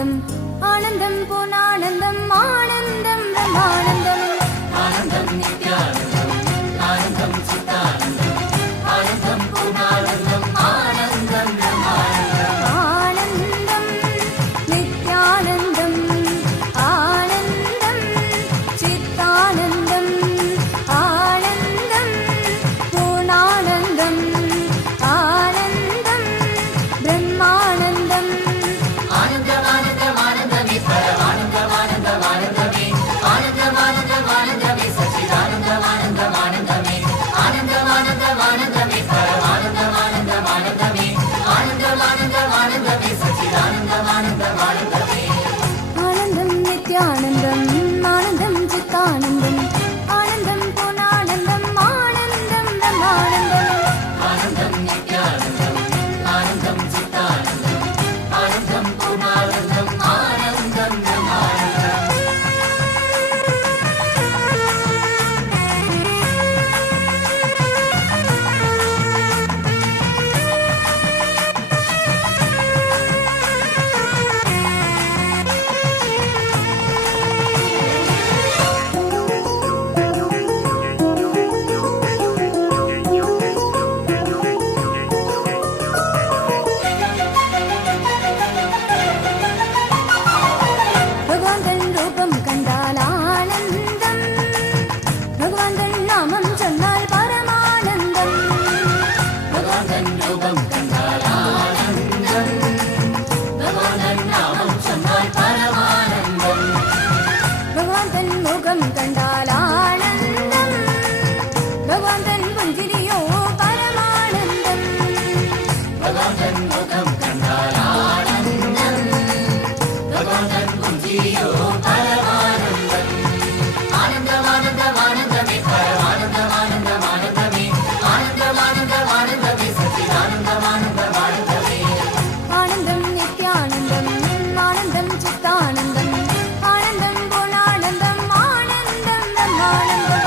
ആനന്ദം ആനന്ദം പൂർണ്ണാനന്ദം ആനന്ദം ബ്രഹ്മാനന്ദം ആനന്ദം നിത്യാനന്ദം ആനന്ദം ചിത്താനന്ദം ആനന്ദം പൂർണ്ണാനന്ദം ആനന്ദം ബ്രഹ്മാനന്ദം ആനന്ദം നിത്യാനന്ദം ആനന്ദം ചിത്താനന്ദം ആനന്ദം പൂർണ്ണാനന്ദം ആനന്ദം ബ്രഹ്മാനന്ദം ആനന്ദമാനന്ദമാനന്ദമേ പരമാനന്ദമാനന്ദമാനന്ദമേ ആനന്ദമാനന്ദമാനന്ദമേ സച്ചിദാനന്ദമാനന്ദമാനന്ദമേ ആനന്ദമാനന്ദമാനന്ദമേ പരമാനന്ദമാനന്ദമാനന്ദമേ ആനന്ദമാനന്ദമാനന്ദമേ സച്ചിദാനന്ദമാനന്ദമാനന്ദമേ ആനന്ദം നിത്യാനന്ദം ആനന്ദം ചിത്താനന്ദം ആനന്ദം പൂർണ്ണാനന്ദം ആനന്ദം ബ്രഹ്മാനന്ദം ആനന്ദം നിത്യാനന്ദം ആനന്ദം ചിത്താനന്ദം ആനന്ദം പൂർണ്ണാനന്ദം ആനന്ദം ബ്രഹ്മാനന്ദം ഭഗവാൻ തൻ രൂപം കണ്ടാൽ ആനന്ദം ഭഗവാൻ തൻ നാമം ചൊന്നാൽ പരമാനന്ദം ഭഗവാൻ തൻ രൂപം കണ്ടാൽ ആനന്ദം ഭഗവാൻ തൻ നാമം ചൊന്നാൽ പരമാനന്ദം ഭഗവാൻ തൻ മുഖം കണ്ടാൽ ആനന്ദം ഭഗവാൻ തൻ പുഞ്ചിരിയോ പരമാനന്ദം ഭഗവാൻ തൻ മുഖം കണ്ടാൽ ആനന്ദം ഭഗവാൻ തൻ പുഞ്ചിരിയോ പരമാനന്ദം ആനന്ദമാനന്ദമാനന്ദമേ പരമാനന്ദമാനന്ദമാനന്ദമേ ആനന്ദമാനന്ദമാനന്ദമേ സച്ചിദാനന്ദമാനന്ദമാനന്ദമേ ആനന്ദം നിത്യാനന്ദം ആനന്ദം ചിത്താനന്ദം ആനന്ദം പൂർണ്ണാനന്ദം ആനന്ദം ബ്രഹ്മാനന്ദം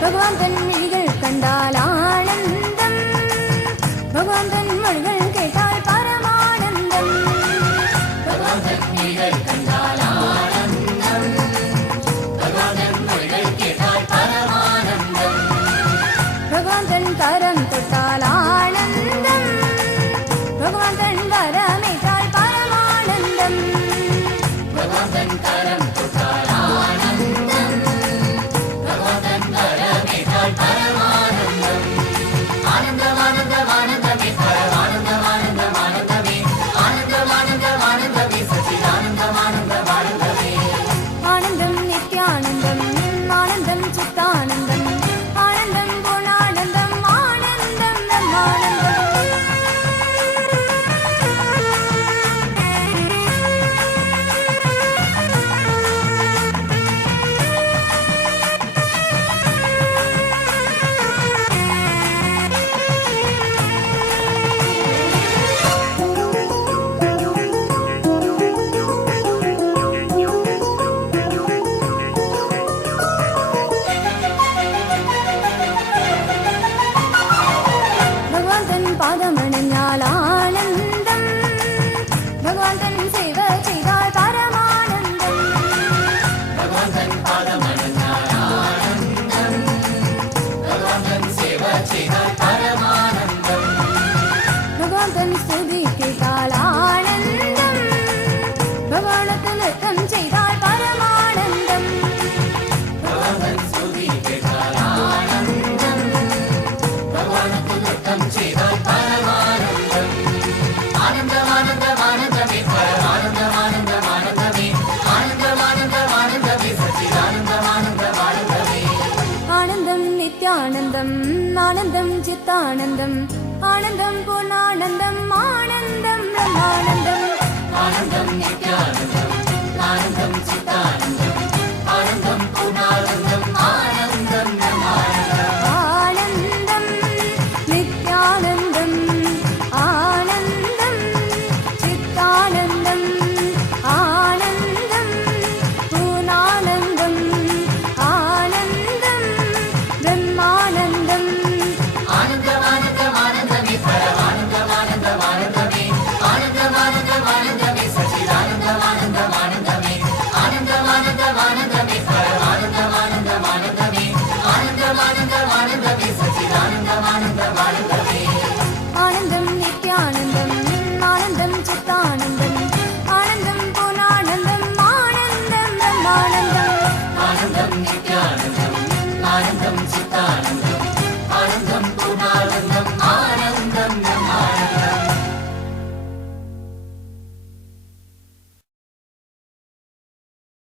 ഭഗവാൻ തൻ മിഴികൾ കണ്ടാൽ ആനന്ദം ഭഗവാൻ തൻ മൊഴികൾ കേട്ടാൽ പരമാനന്ദം ഭഗവാൻ തൻ മിഴികൾ കണ്ടാൽ ആനന്ദം ഭഗവാൻ തൻ മൊഴികൾ കേട്ടാൽ പരമാനന്ദം ഭഗവാൻ തൻ കരം തൊട്ടാൽ ആനന്ദം ഭഗവാൻ തൻ കരമേറ്റാൽ പരമാനന്ദം ഭഗവാൻ തൻ കരം തൊട്ടാൽ ആനന്ദം ഭഗവാൻ തൻ കരമേറ്റാൽ പരമാനന്ദം ആനന്ദമാനന്ദമാനന്ദമേ പരമാനന്ദമാനന്ദമാനന്ദമേ ആനന്ദമാനന്ദമാനന്ദമേ സച്ചിദാനന്ദമാനന്ദമാനന്ദമേ ആനന്ദം നിത്യാനന്ദം ആനന്ദം ചിത്താനന്ദം ആനന്ദം പൂർണ്ണാനന്ദം ആനന്ദം ബ്രഹ്മാനന്ദം ഭഗവാൻ തൻ പാദമണഞ്ഞാൽ ആനന്ദം ഭഗവാൻ തൻ സേവ ചെയ്താൽ പരമാനന്ദം ഭഗവാൻ തൻ പാദമണഞ്ഞാൽ ആനന്ദം ഭഗവാൻ തൻ സേവ ചെയ്താൽ പരമാനന്ദം ഭഗവാൻ തൻ സ്തുതി കേട്ടാൽ ആനന്ദം ഭഗവാനത്ത് നൃത്തം ചെയ്താൽ പരമാനന്ദം ഭഗവാൻ തൻ സ്തുതി കേട്ടാൽ ആനന്ദം ഭഗവാനത്ത് നൃത്തം ചെയ്താൽ പരമാനന്ദം ആനന്ദമാനന്ദമാനന്ദമേ പരമാനന്ദമാനന്ദമാനന്ദമേ ആനന്ദമാനന്ദമാനന്ദമേ സച്ചിദാനന്ദമാനന്ദമാനന്ദമേ ആനന്ദം നിത്യാനന്ദം ആനന്ദം ചിത്താനന്ദം ആനന്ദം പൂർണ്ണാനന്ദം ആനന്ദം ബ്രഹ്മാനന്ദം ആനന്ദം നിത്യാനന്ദം ஆனந்தம் சித்தானந்தம் ஆனந்தம் பூர்ணானந்தம் ஆனந்தம் பிரம்மானந்தம் ஆனந்தம் நித்யானந்தம் ஆனந்தம் சித்தானந்தம் ஆனந்தம் பூர்ணானந்தம் ஆனந்தம் பிரம்மானந்தம் ஆனந்தமானந்தமானந்தமே பரமானந்தமானந்தமானந்தமே ஆனந்தமானந்தமானந்தமே சச்சிதானந்தமானந்தமானந்தமே ஆனந்தமானந்தமானந்தமே பரமானந்தமானந்தமானந்தமே ஆனந்தமானந்தமானந்தமே சச்சிதானந்தமானந்தமானந்தமே ஆனந்தம் நித்யானந்தம் ஆனந்தம் சித்தானந்தம் ஆனந்தம் பூர்ணானந்தம் ஆனந்தம் பிரம்மானந்தம் ஆனந்தம் நித்யானந்தம் ஆனந்தம் சித்தானந்தம்